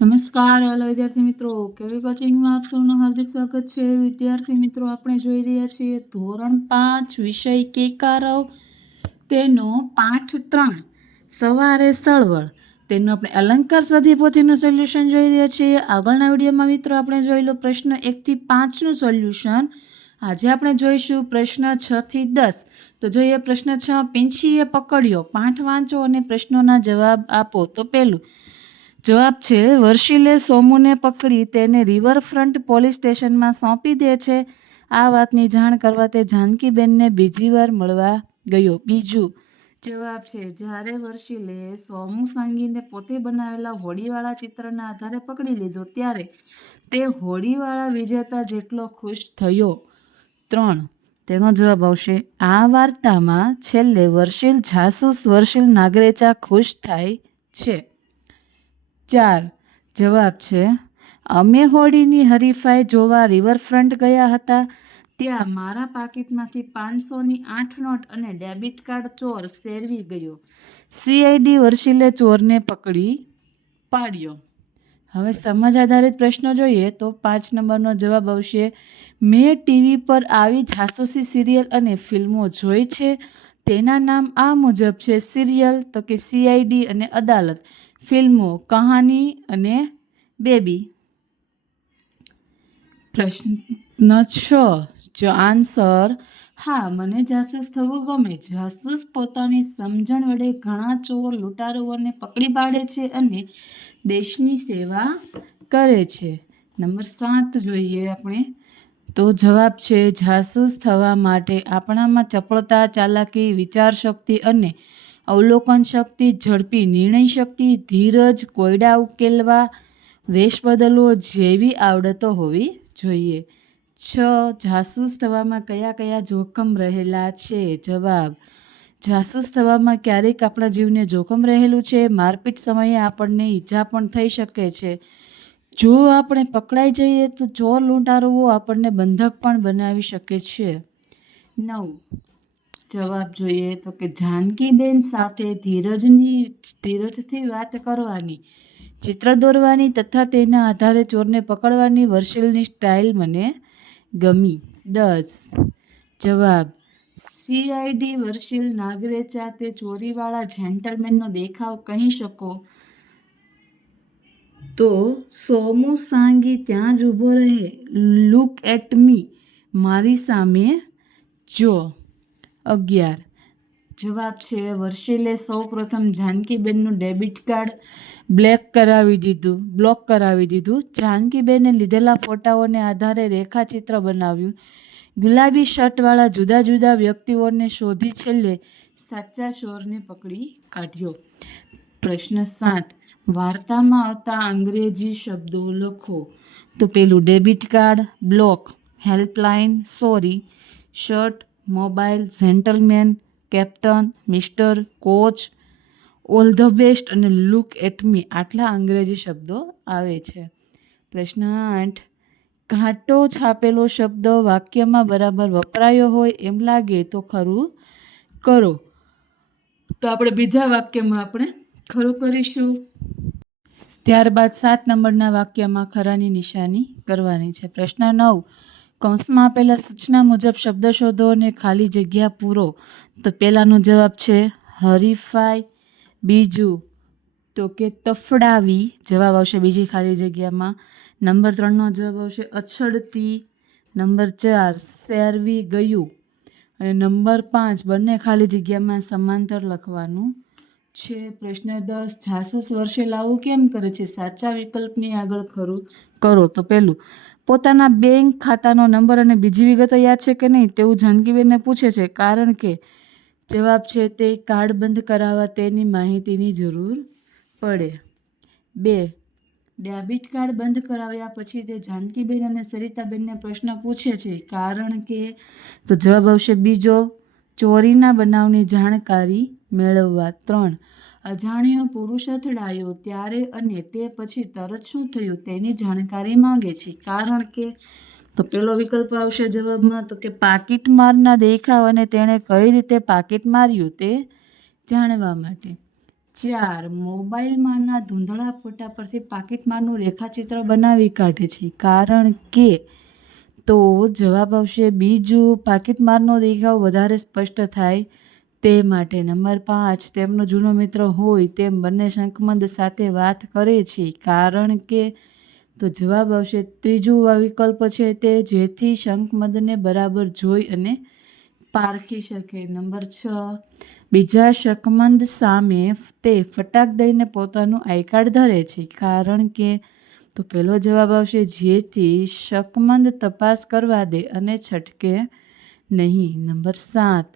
નમસ્કાર, હેલો વિદ્યાર્થી મિત્રો. કેવી કોચિંગમાં આપ સૌનું હાર્દિક સ્વાગત છે. વિદ્યાર્થી મિત્રો, આપણે જોઈ રહ્યા છીએ ધોરણ પાંચ, વિષય કેકારવ તેનો પાઠ ત્રણ. સવારે સળવળ. તેનું આપણે અલંકાર સ્વાધ્યાય પોથીનું સોલ્યુશન જોઈ રહ્યા છીએ. આગળના વિડીયોમાં મિત્રો, આપણે જોઈ લો પ્રશ્ન એકથી પાંચનું સોલ્યુશન આજે આપણે જોઈશું પ્રશ્ન છથી દસ. તો જોઈએ પ્રશ્ન છ, પીંછીએ પકડ્યો. પાઠ વાંચો અને પ્રશ્નોના જવાબ આપો. તો પહેલું જવાબ છે વર્ષિલે સોમુને પકડી તેને રિવરફ્રન્ટ પોલીસ સ્ટેશનમાં સોંપી દે છે. આ વાતની જાણ કરવા તે જાનકીબેનને બીજી વાર મળવા ગયો. બીજું જવાબ છે, જ્યારે વર્ષિલે સોમુ સાંગીને પોતે બનાવેલા હોડીવાળા ચિત્રના આધારે પકડી લીધો, ત્યારે તે હોડીવાળા વિજેતા જેટલો ખુશ થયો. ત્રણ, તેનો જવાબ આવશે, આ વાર્તામાં છેલ્લે વર્ષિલ જાસૂસ વર્ષિલ નાગરેચા ખુશ થાય છે. ચાર જવાબ છે, અમે હોળીની હરીફાઈ જોવા રિવરફ્રન્ટ ગયા હતા, ત્યાં મારા પાકીટમાંથી પાંચસોની આઠ નોટ અને ડેબિટ કાર્ડ ચોર સેરવી ગયો. સીઆઈડી વર્ષિલે ચોરને પકડી પાડ્યો. હવે સમજ આધારિત પ્રશ્નો જોઈએ તો પાંચ નંબરનો જવાબ આવશે, મેં ટીવી પર આવી જાસૂસી સિરિયલ અને ફિલ્મો જોઈ છે, તેના નામ આ મુજબ છે, સિરિયલ તો કે સીઆઈડી અને અદાલત. ફિલ્મો, કહાની અને બેબી. પ્રશ્ન છ, જો આન્સર, હા, મને જાસૂસ થવું ગમે. જાસૂસ પોતાની સમજણ વડે ઘણા ચોર લૂંટારુઓને પકડી પાડે છે અને દેશની સેવા કરે છે. નંબર સાત જોઈએ આપણે. તો જવાબ છે, જાસૂસ થવા માટે આપણામાં ચપળતા, ચાલાકી વિચાર શક્તિ અને અવલોકન શક્તિ ઝડપી નિર્ણય શક્તિ ધીરજ, કોયડા ઉકેલવા, વેશ બદલવો જેવી આવડતો હોવી જોઈએ. છ, જાસૂસ થવામાં કયા કયા જોખમ રહેલા છે? જવાબ, જાસૂસ થવામાં ક્યારેક આપણા જીવને જોખમ રહેલું છે, મારપીટ સમયે આપણને ઈજા પણ થઈ શકે છે. જો આપણે પકડાઈ જઈએ તો ચોર લૂંટારવો આપણને બંધક પણ બનાવી શકે છે. નવ જવાબ જોઈએ તો કે જાનકીબેન સાથે ધીરજની, ધીરજથી વાત કરવાની, ચિત્ર દોરવાની તથા તેના આધારે ચોરને પકડવાની વર્ષિલની સ્ટાઇલ મને ગમી. દસ. જવાબ. સીઆઈડી વર્ષિલ નાગરેચા તે ચોરીવાળા જેન્ટલમેનનો દેખાવ કહી શકો? તો સોમુ સાંગી ત્યાં જ ઊભો રહે. લુક એટ મી મારી સામે જો. અગિયાર. જવાબ છે વર્ષિલે સૌ પ્રથમ જાનકીબેનનું ડેબિટ કાર્ડ બ્લેક કરાવી દીધું, બ્લોક કરાવી દીધું. જાનકીબેને લીધેલા ફોટાઓને આધારે રેખાચિત્ર બનાવ્યું. ગુલાબી શર્ટવાળા જુદા જુદા વ્યક્તિઓને શોધી છેલ્લે સાચા ચોરને પકડી કાઢ્યો. પ્રશ્ન સાત, વાર્તામાં આવતા અંગ્રેજી શબ્દો લખો. તો પેલું debit card, block, helpline, sorry, shirt mobile, gentleman, captain, mister, coach, all the best અને લુક એટ મી આટલા અંગ્રેજી શબ્દો આવે છે. પ્રશ્ન આઠ. ઘાટો છાપેલો શબ્દ વાક્યમાં બરાબર વપરાયો હોય એમ લાગે તો ખરું? કરો. તો આપણે બીજા વાક્યમાં આપણે ખરું કરીશું. ત્યારબાદ સાત નંબરના વાક્યમાં ખરાની નિશાની કરવાની છે. પ્રશ્ન નવ. કૌંસમાં આપેલા સૂચના મુજબ શબ્દ શોધો અને ખાલી જગ્યા પૂરો. તો પહેલાંનો જવાબ છે, હરીફાઈ બીજું તો કે તફડાવી જવાબ આવશે બીજી ખાલી જગ્યામાં. નંબર ત્રણનો જવાબ આવશે, અછડતી નંબર ચાર સેરવી ગયું અને નંબર પાંચ, બંને ખાલી જગ્યામાં સમાંતર લખવાનું છે. પ્રશ્ન દસ, જાસૂસ વર્ષે લાવું કેમ કરે છે? સાચા વિકલ્પની આગળ ખરું, કરો. તો પહેલું પોતાના બેંક ખાતાનો નંબર અને બીજી વિગતો યાદ છે કે નહીં તેવું જાનકીબેનને પૂછે છે. કારણ કે જવાબ છે તે કાર્ડ બંધ કરાવવા તેની માહિતીની જરૂર પડે. બે, ડેબિટ કાર્ડ બંધ કરાવ્યા પછી તે જાનકીબેન અને સરિતાબેનને પ્રશ્ન પૂછે છે. કારણ કે તો જવાબ આવશે બીજો, ચોરીના બનાવની જાણકારી મેળવવા. ત્રણ અજાણ્યો પુરુષ અથડાયો ત્યારે અને તે પછી તરત શું થયું તેની જાણકારી માંગે છે. કારણ કે તો પેલો વિકલ્પ આવશે જવાબમાં તો કે પાકીટ મારના દેખાવ અને તેણે કઈ રીતે પાકીટ માર્યું તે જાણવા માટે. ચાર મોબાઈલમાંના ધૂંધળા ફોટા પરથી પાકીટમારનું રેખાચિત્ર બનાવી કાઢે છે. કારણ કે તો જવાબ આવશે, બીજું પાકીટમારનો દેખાવ વધારે સ્પષ્ટ થાય તે માટે નંબર પાંચ, તેમનો જૂનો મિત્ર હોય તેમ બંને શંકમંદ સાથે વાત કરે છે. કારણ કે તો જવાબ આવશે ત્રીજું વિકલ્પ છે તે જેથી શંકમંદને બરાબર જોઈ અને પારખી શકે. નંબર છ, બીજા શકમંદ સામે તે ફટાક દઈને પોતાનું આઈ કાર્ડ ધરે છે. કારણ કે તો પહેલો જવાબ આવશે જેથી શકમંદ તપાસ કરવા દે અને છટકે નહીં. નંબર સાત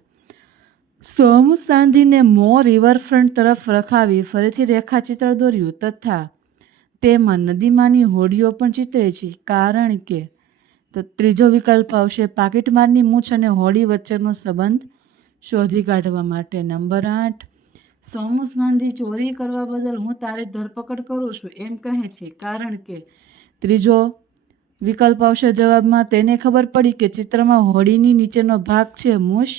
સોમુ સાંધીને મો રિવરફ્રન્ટ તરફ રખાવી ફરીથી રેખાચિત્ર દોર્યું. તથા તેમાં નદીમાંની હોડીઓ પણ ચિતરે છે, કારણ કે તો ત્રીજો વિકલ્પ આવશે પાકીટમારની મૂછ અને હોડી વચ્ચેનો સંબંધ શોધી કાઢવા માટે. નંબર આઠ, સોમુ સાંધી ચોરી કરવા બદલ હું તારી ધરપકડ કરું છું એમ કહે છે, કારણ કે ત્રીજો વિકલ્પ આવશે જવાબમાં. તેને ખબર પડી કે ચિત્રમાં હોડીની નીચેનો ભાગ છે, મૂછ